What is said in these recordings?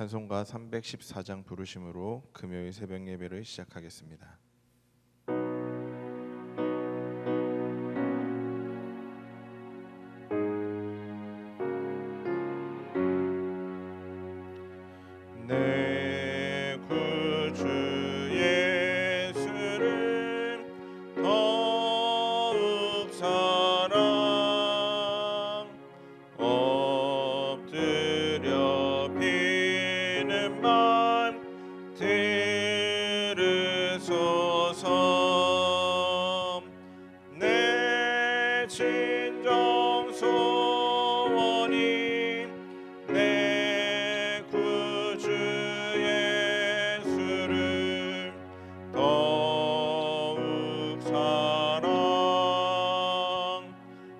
찬송가 314장 부르심으로 금요일 새벽 예배를 시작하겠습니다. 내 구주 예수를 더욱 사랑 엎드려 비는 말 들으소서. 내 진정 소원이 내 구주 예수를 더욱 사랑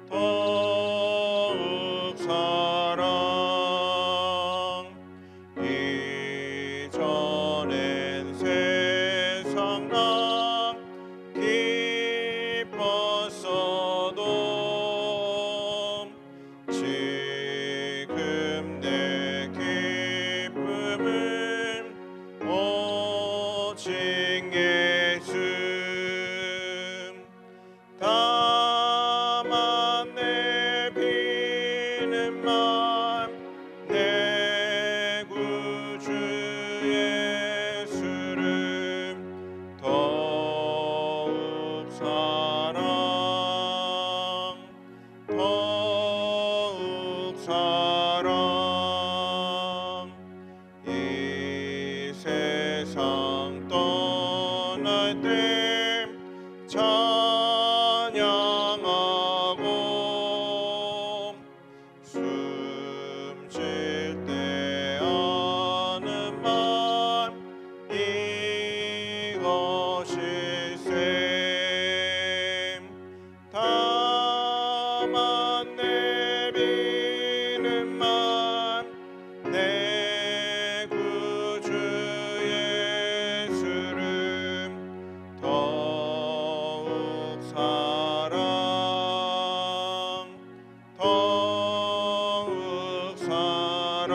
더욱 사랑. 이전엔 세상 나 기뻤어도 지금 내 기쁨은 오직 예수. 다만 내 비는 맘 내 구주 예수를 더욱 사랑 더욱 사랑. 이 세상 떠날 때 찬양하고 숨질 때 하는 말 이것일세. 다만 내 비는 말 내 구주 예수를 더욱 사랑 더욱 사랑.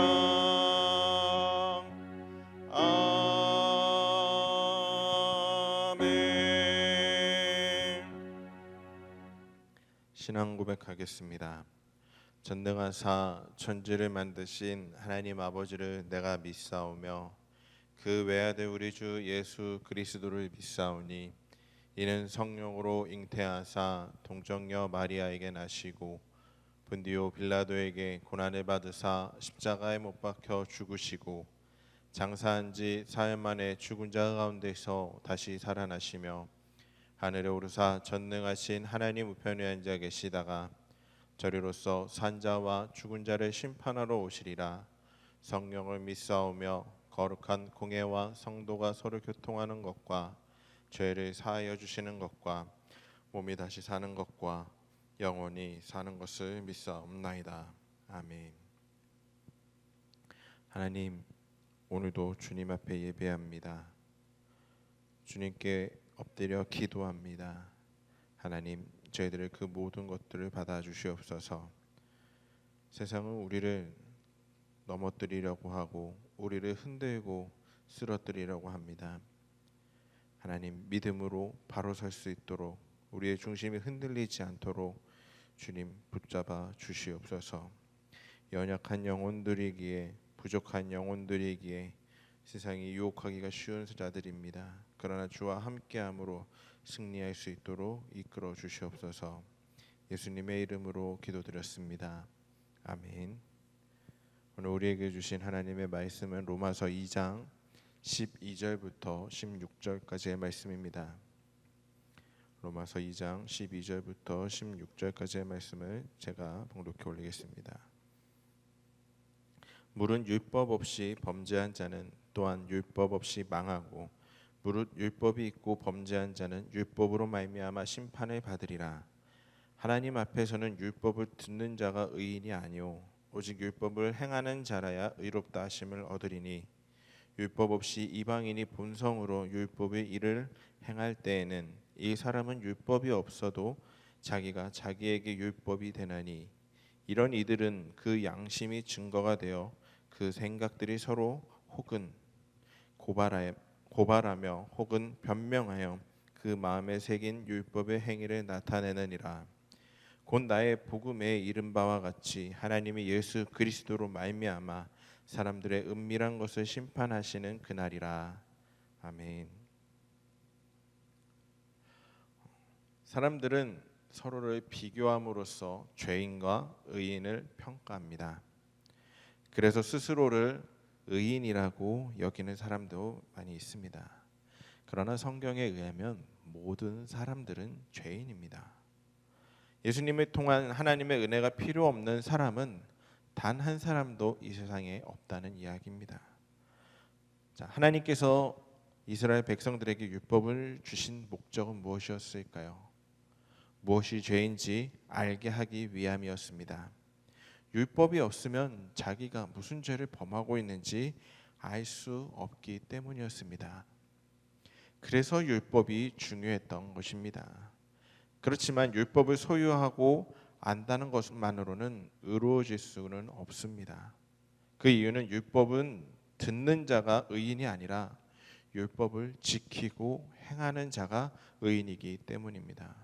아멘. 신앙 고백하겠습니다. 전능하사 천지를 만드신 하나님 아버지를 내가 믿사오며 그 외아들 우리 주 예수 그리스도를 믿사오니 이는 성령으로 잉태하사 동정녀 마리아에게 나시고 본디오 빌라도에게 고난을 받으사 십자가에 못 박혀 죽으시고 장사한 지 사흘 만에 죽은 자 가운데서 다시 살아나시며 하늘에 오르사 전능하신 하나님 우편에 앉아 계시다가 저리로서 산자와 죽은 자를 심판하러 오시리라. 성령을 믿사오며 거룩한 공회와 성도가 서로 교통하는 것과 죄를 사하여 주시는 것과 몸이 다시 사는 것과 영원히 사는 것을 믿사옵나이다. 아멘. 하나님, 오늘도 주님 앞에 예배합니다. 주님께 엎드려 기도합니다. 하나님, 저희들의 그 모든 것들을 받아 주시옵소서. 세상은 우리를 넘어뜨리려고 하고 우리를 흔들고 쓰러뜨리려고 합니다. 하나님, 믿음으로 바로 설 수 있도록 우리의 중심이 흔들리지 않도록 주님 붙잡아 주시옵소서. 연약한 영혼들이기에 부족한 영혼들이기에 세상이 유혹하기가 쉬운 자들입니다. 그러나 주와 함께함으로 승리할 수 있도록 이끌어 주시옵소서. 예수님의 이름으로 기도드렸습니다. 아멘. 오늘 우리에게 주신 하나님의 말씀은 로마서 2장 12절부터 16절까지의 말씀입니다. 로마서 2장 12절부터 16절까지의 말씀을 제가 봉독해 올리겠습니다. 무릇 율법 없이 범죄한 자는 또한 율법 없이 망하고 무릇 율법이 있고 범죄한 자는 율법으로 말미암아 심판을 받으리라. 하나님 앞에서는 율법을 듣는 자가 의인이 아니오 오직 율법을 행하는 자라야 의롭다 하심을 얻으리니 율법 없이 이방인이 본성으로 율법의 일을 행할 때에는 이 사람은 율법이 없어도 자기가 자기에게 율법이 되나니 이런 이들은 그 양심이 증거가 되어 그 생각들이 서로 혹은 고발하며 혹은 변명하여 그 마음에 새긴 율법의 행위를 나타내느니라. 곧 나의 복음에 이른 바와 같이 하나님이 예수 그리스도로 말미암아 사람들의 은밀한 것을 심판하시는 그날이라. 아멘. 사람들은 서로를 비교함으로써 죄인과 의인을 평가합니다. 그래서 스스로를 의인이라고 여기는 사람도 많이 있습니다. 그러나 성경에 의하면 모든 사람들은 죄인입니다. 예수님을 통한 하나님의 은혜가 필요 없는 사람은 단 한 사람도 이 세상에 없다는 이야기입니다. 자, 하나님께서 이스라엘 백성들에게 율법을 주신 목적은 무엇이었을까요? 무엇이 죄인지 알게 하기 위함이었습니다. 율법이 없으면 자기가 무슨 죄를 범하고 있는지 알 수 없기 때문이었습니다. 그래서 율법이 중요했던 것입니다. 그렇지만 율법을 소유하고 안다는 것만으로는 의로워질 수는 없습니다. 그 이유는 율법은 듣는 자가 의인이 아니라 율법을 지키고 행하는 자가 의인이기 때문입니다.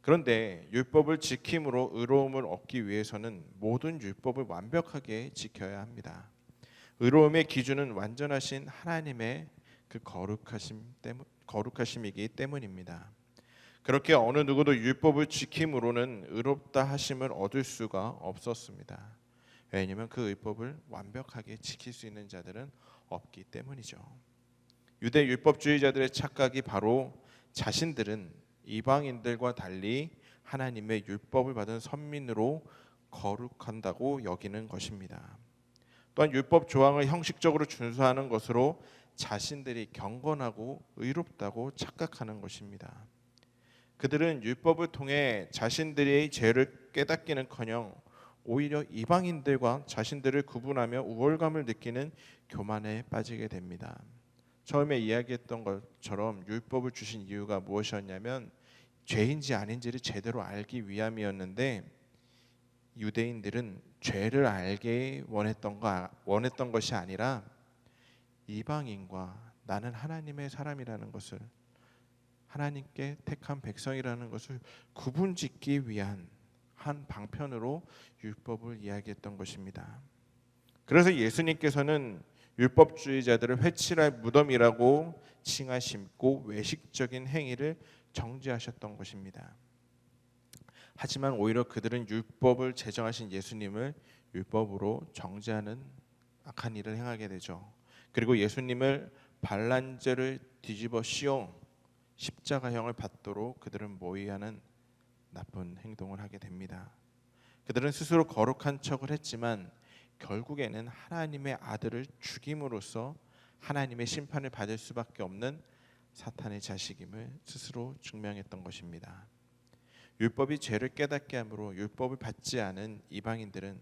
그런데 율법을 지킴으로 의로움을 얻기 위해서는 모든 율법을 완벽하게 지켜야 합니다. 의로움의 기준은 완전하신 하나님의 그 거룩하심이기 때문입니다. 그렇게 어느 누구도 율법을 지킴으로는 의롭다 하심을 얻을 수가 없었습니다. 왜냐하면 그 율법을 완벽하게 지킬 수 있는 자들은 없기 때문이죠. 유대 율법주의자들의 착각이 바로 자신들은 이방인들과 달리 하나님의 율법을 받은 선민으로 거룩한다고 여기는 것입니다. 또한 율법 조항을 형식적으로 준수하는 것으로 자신들이 경건하고 의롭다고 착각하는 것입니다. 그들은 율법을 통해 자신들의 죄를 깨닫기는커녕 오히려 이방인들과 자신들을 구분하며 우월감을 느끼는 교만에 빠지게 됩니다. 처음에 이야기했던 것처럼 율법을 주신 이유가 무엇이었냐면 죄인지 아닌지를 제대로 알기 위함이었는데, 유대인들은 죄를 알게 원했던 것이 아니라 이방인과 나는 하나님의 사람이라는 것을, 하나님께 택한 백성이라는 것을 구분짓기 위한 한 방편으로 율법을 이야기했던 것입니다. 그래서 예수님께서는 율법주의자들을 회칠할 무덤이라고 칭하심고 외식적인 행위를 정죄하셨던 것입니다. 하지만 오히려 그들은 율법을 제정하신 예수님을 율법으로 정죄하는 악한 일을 행하게 되죠. 그리고 예수님을 반란죄를 뒤집어 씌워 십자가형을 받도록 그들은 모의하는 나쁜 행동을 하게 됩니다. 그들은 스스로 거룩한 척을 했지만 결국에는 하나님의 아들을 죽임으로써 하나님의 심판을 받을 수밖에 없는 사탄의 자식임을 스스로 증명했던 것입니다. 율법이 죄를 깨닫게 하므로 율법을 받지 않은 이방인들은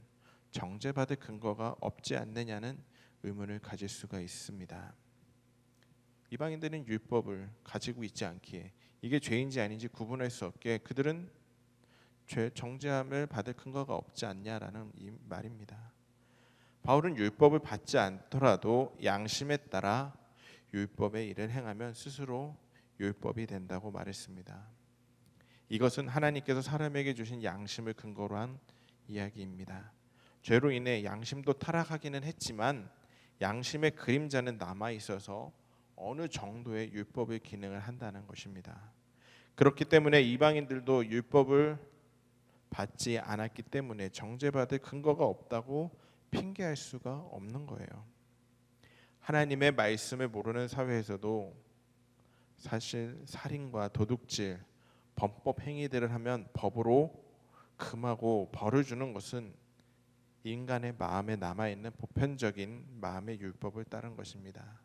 정죄받을 근거가 없지 않느냐는 의문을 가질 수가 있습니다. 이방인들은 율법을 가지고 있지 않기에 이게 죄인지 아닌지 구분할 수 없게 그들은 정죄함을 받을 근거가 없지 않냐라는 이 말입니다. 바울은 율법을 받지 않더라도 양심에 따라 율법의 일을 행하면 스스로 율법이 된다고 말했습니다. 이것은 하나님께서 사람에게 주신 양심을 근거로 한 이야기입니다. 죄로 인해 양심도 타락하기는 했지만 양심의 그림자는 남아 있어서 어느 정도의 율법의 기능을 한다는 것입니다. 그렇기 때문에 이방인들도 율법을 받지 않았기 때문에 정죄받을 근거가 없다고 핑계할 수가 없는 거예요. 하나님의 말씀을 모르는 사회에서도 사실 살인과 도둑질, 범법 행위들을 하면 법으로 금하고 벌을 주는 것은 인간의 마음에 남아있는 보편적인 마음의 율법을 따른 것입니다.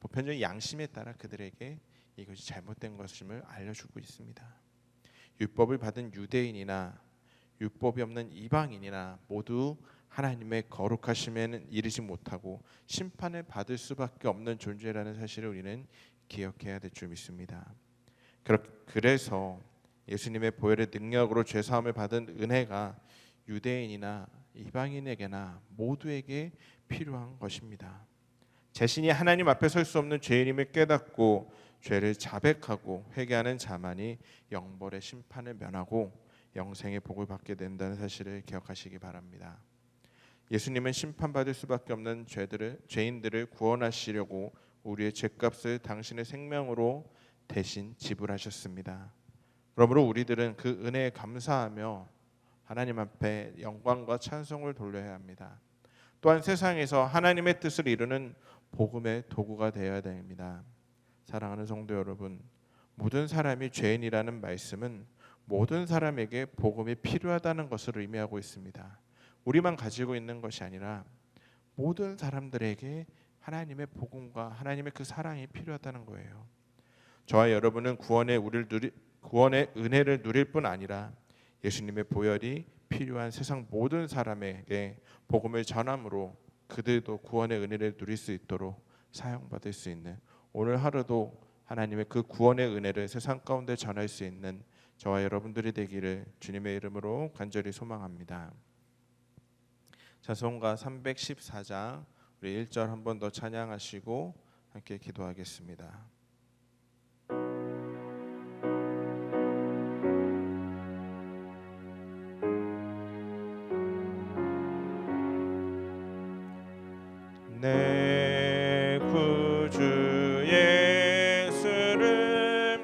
보편적인 양심에 따라 그들에게 이것이 잘못된 것임을 알려주고 있습니다. 율법을 받은 유대인이나 율법이 없는 이방인이나 모두 하나님의 거룩하심에는 이르지 못하고 심판을 받을 수밖에 없는 존재라는 사실을 우리는 기억해야 될 줄 믿습니다. 그래서 예수님의 보혈의 능력으로 죄사함을 받은 은혜가 유대인이나 이방인에게나 모두에게 필요한 것입니다. 자신이 하나님 앞에 설 수 없는 죄인임을 깨닫고 죄를 자백하고 회개하는 자만이 영벌의 심판을 면하고 영생의 복을 받게 된다는 사실을 기억하시기 바랍니다. 예수님은 심판받을 수밖에 없는 죄인들을 구원하시려고 우리의 죄값을 당신의 생명으로 대신 지불하셨습니다. 그러므로 우리들은 그 은혜에 감사하며 하나님 앞에 영광과 찬송을 돌려야 합니다. 또한 세상에서 하나님의 뜻을 이루는 복음의 도구가 되어야 됩니다. 사랑하는 성도 여러분, 모든 사람이 죄인이라는 말씀은 모든 사람에게 복음이 필요하다는 것을 의미하고 있습니다. 우리만 가지고 있는 것이 아니라 모든 사람들에게 하나님의 복음과 하나님의 그 사랑이 필요하다는 거예요. 저와 여러분은 구원의 은혜를 누릴 뿐 아니라 예수님의 보혈이 필요한 세상 모든 사람에게 복음을 전함으로 그들도 구원의 은혜를 누릴 수 있도록 사용받을 수 있는, 오늘 하루도 하나님의 그 구원의 은혜를 세상 가운데 전할 수 있는 저와 여러분들이 되기를 주님의 이름으로 간절히 소망합니다. 찬송가 314장 우리 1절 한 번 더 찬양하시고 함께 기도하겠습니다. 내 구주 예수를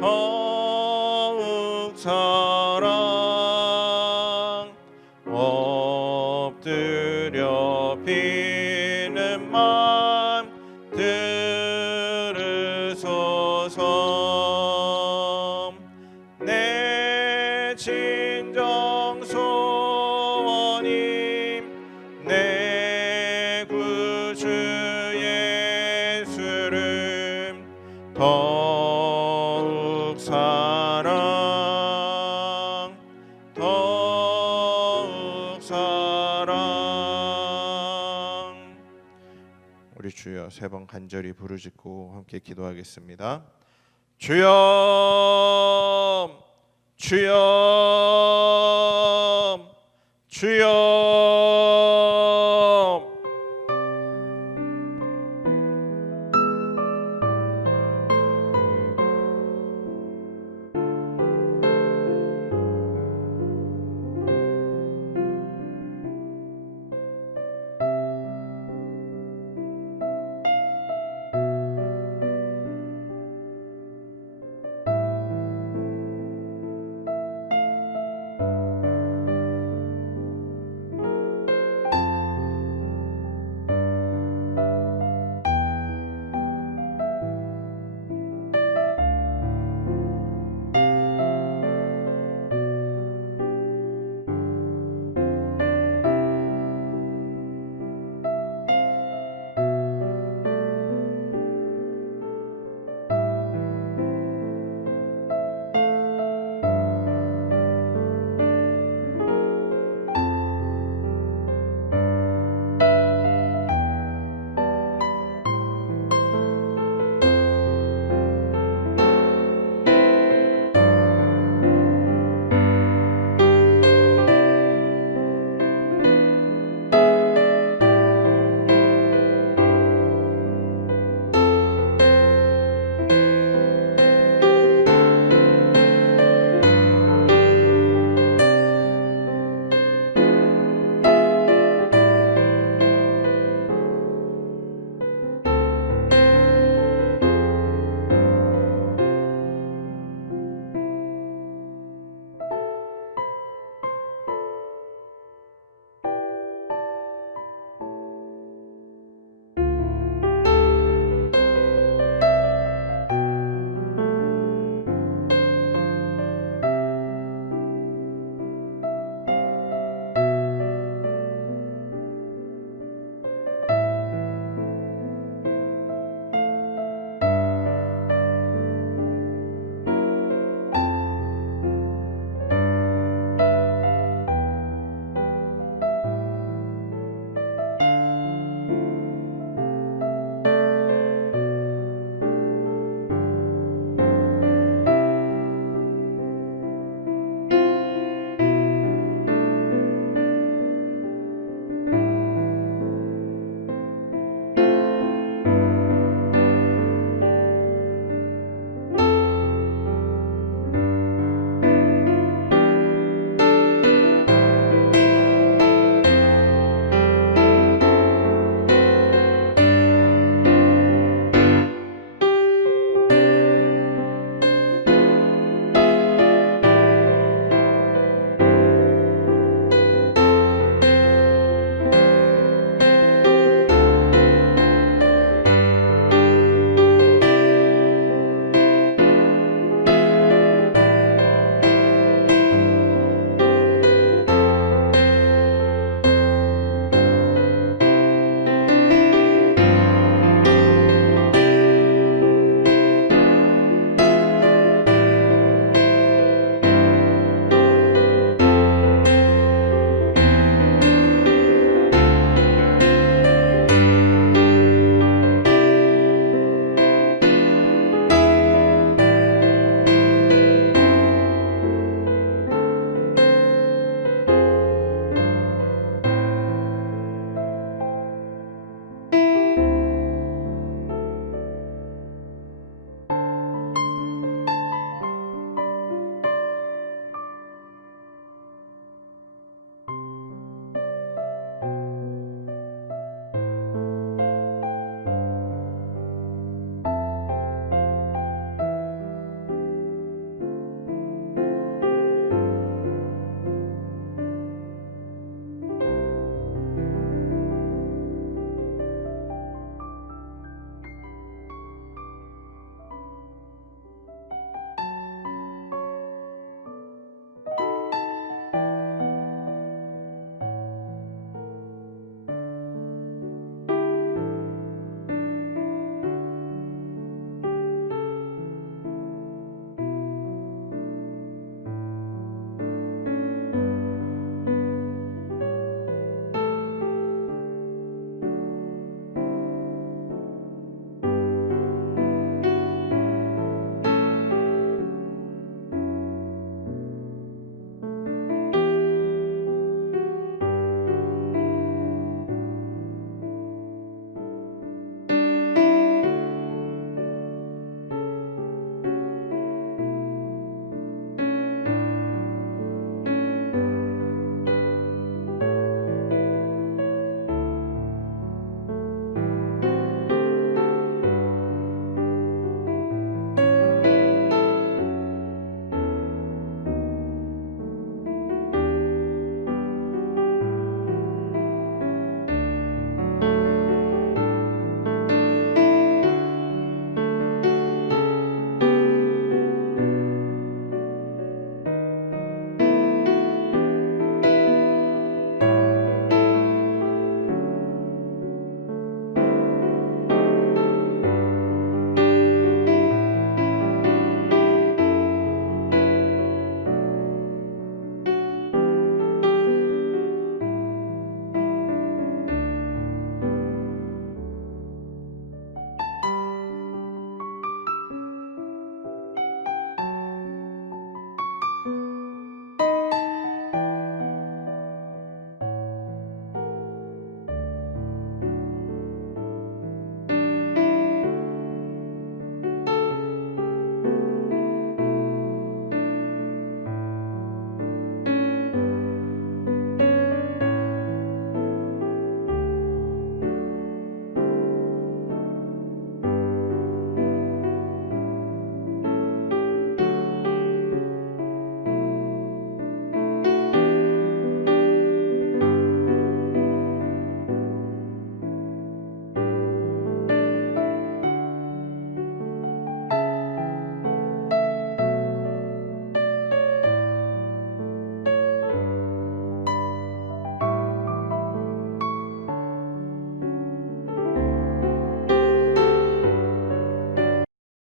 더욱 사랑 엎드려 비는 맘 들으소서. 내 진정 소원임 내 구주 예수를 더욱 사랑 더욱 사랑. 우리 주여 세 번 간절히 부르짖고 함께 기도하겠습니다. 주여 주여 주여